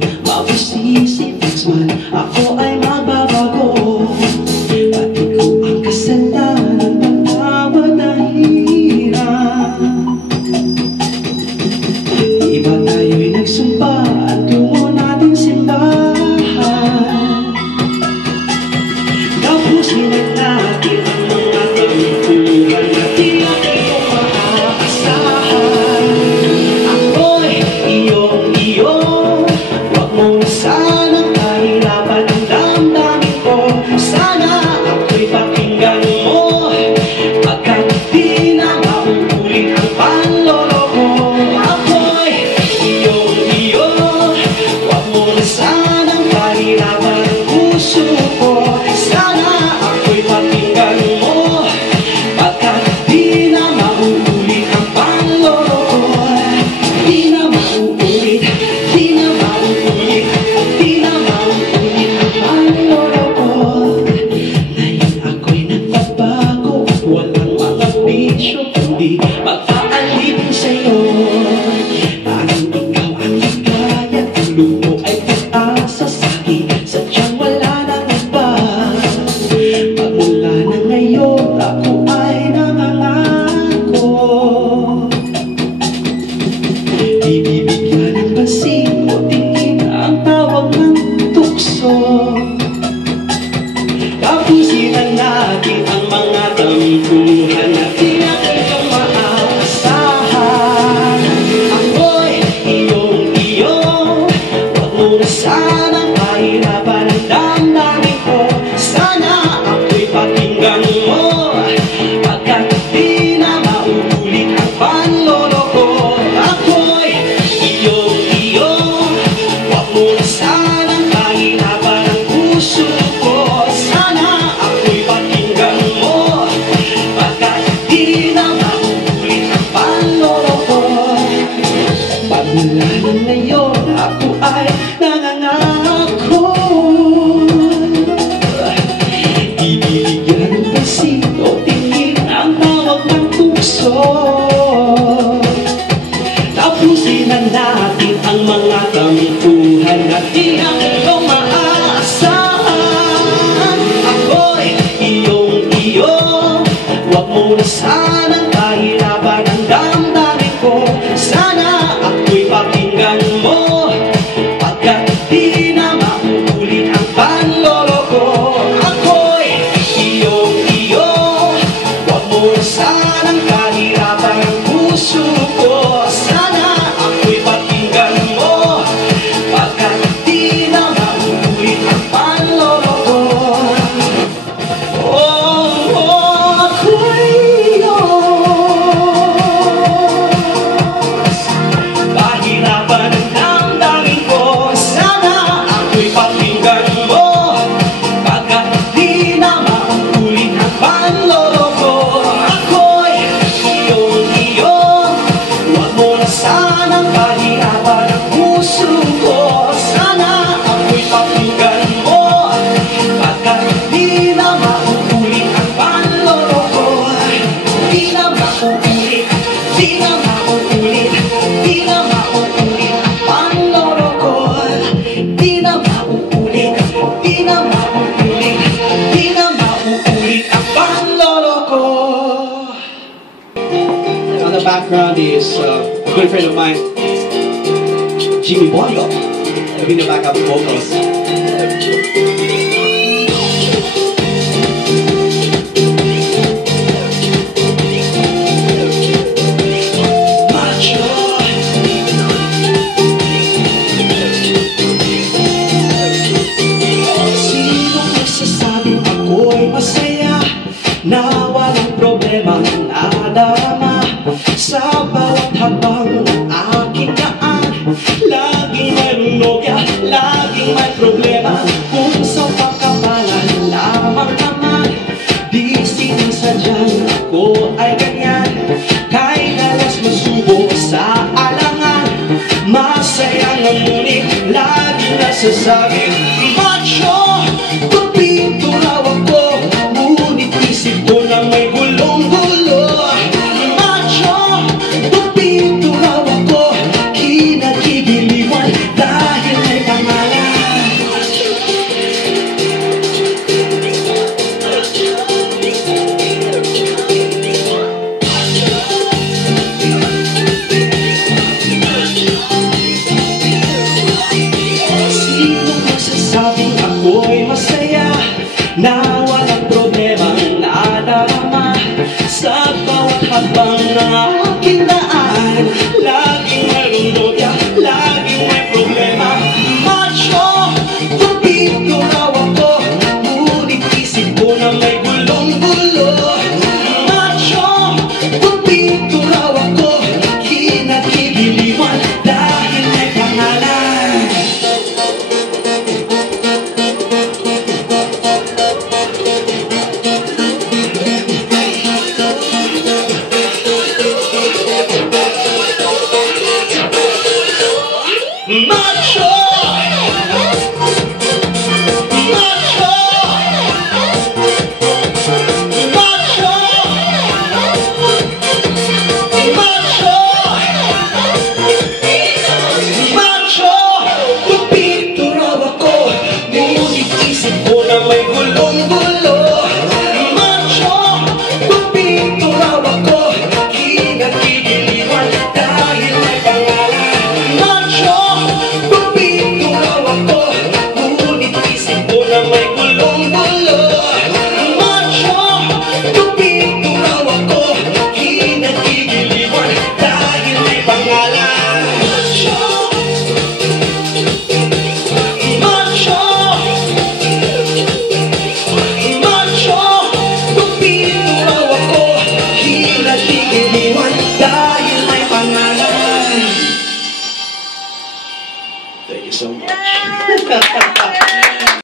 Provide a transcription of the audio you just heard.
man, mabusisi, fix man, ako ay magbabago. Pati ko ang kasalda ng pagtawad na hirap. Iba tayo'y nagsumpa at tungo natin simbahan. Tapusin na natin ang mga tampuhan na di natin maaasahan. Ako'y iyong-iyo, huwag mong sanang kahirapan ang damdamin ko. Sana ako'y pakinggan mo, pagkat di na mauulit ang panloloko. Ako'y iyong-iyo, huwag mong sanang kahirapan ang puso ko. Sana ako'y pakinggan mo, pagkat di na mauulit ang panloloko. Di na mauulit, di na mauulit, di na mauulit ang panloloko. Ngayon ako'y nagbabago, walang mga bisyo, kundi pagpaalipin sa'yo. Tanging ikaw ang ligaya, tulog mo ay pag-asa sa'kin, sadyang wala nang iba. Magmula na ngayon, ako ay nangangako, di bibigyan ng pansin o tingin ang tawag ng tukso. Tapusin na natin ang mga tampuhan na di natin maaasahan. Ako'y iyong-iyo, huwag mo na sanang kahirapan ang damdamin ko. Sana ako'y pakinggan mo, pagkat di na mauulit ang panloloko. Ako'y iyong-iyo, huwag mo na sanang kahirapan ang puso ko. Sana ako'y pakinggan mo, pagkat di na mauulit ang panloloko. Pagmula na ngayon, ako ay nangangako, di bibigyan ng pansin o tingin ang tawag ng tukso. Tapusin na natin ang mga tampuhan na di natin maaasahan. Ako'y iyong-iyo, huwag mo na sanang kahirapan ang damdamin ko. Sana ako'y pakinggan mo, pagkat di na mauulit ang panloloko. Ako'y iyong-iyo, huwag mo na sanang kahirapan ang puso ko. Sana ako'y pakinggan mo, pagkat di na mauulit ang panloloko. Ako'y kahirapan ang damdamin ko. Sana ako'y pakinggan mo, pagkat di na mauulit ang panloloko. Ako'y iyong-iyo, huwag mo na sanang kahirapan ang puso ko. Sana ako'y pakinggan mo, pagkat di na mauulit ang panloloko. Di na mauulit, di na mauulit, di na mauulit ang panloloko. Di na mauulit, di na mauulit, di na mauulit ang panloloko. On the background is a good friend of mine, Jimmy Bongo, doing the backup vocals. Macho. Sinong nagsasabing ako'y masaya, na walang problema na nadarama sa bawat habang ng aking daan? Laging mayroong nobya, laging may problema, kung sa pagkamalan lamang naman. Di sinasadyang ako ay ganyan, kay dalas masubo sa alangan. Masaya ngunit laging nasasabing macho, pagpinto hawak ko, ngunit isip ko na may gulong-gulo. Macho, pagpinto hawak ko, kinagigiliwan dahil may Macho! Macho! Macho! Macho! Macho! Kupito raw ako, ngunit isip ko na may gulong-gulo. Macho! Kupito raw ako, kinagigiliwan dahil may pangalan. Macho! Kupito raw ako, ngunit isip ko na may gulong-gulo. Macho! Kupito raw ako, kinagigiliwan dahil may pangalan. Macho! Macho! Macho! Kupito raw ako, kinagigiliwan dahil may pangalan. Thank you so much.